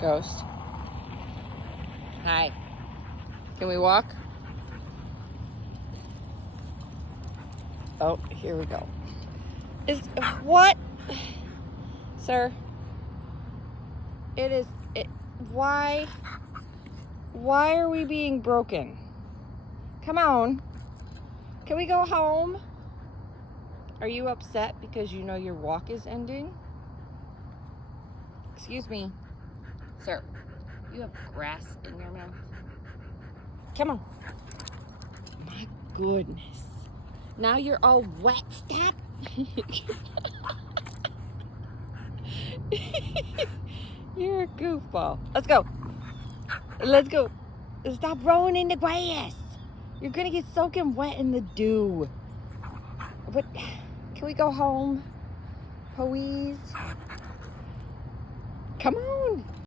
Ghost. Hi. Can we walk? Oh, here we go. What? Sir. Why are we being broken? Come on. Can we go home? Are you upset because you know your walk is ending? Excuse me. Sir, you have grass in your mouth. Come on. My goodness. Now you're all wet. Stop. You're a goofball. Let's go. Let's go. Stop rolling in the grass. You're going to get soaking wet in the dew. But can we go home? Please? Come on.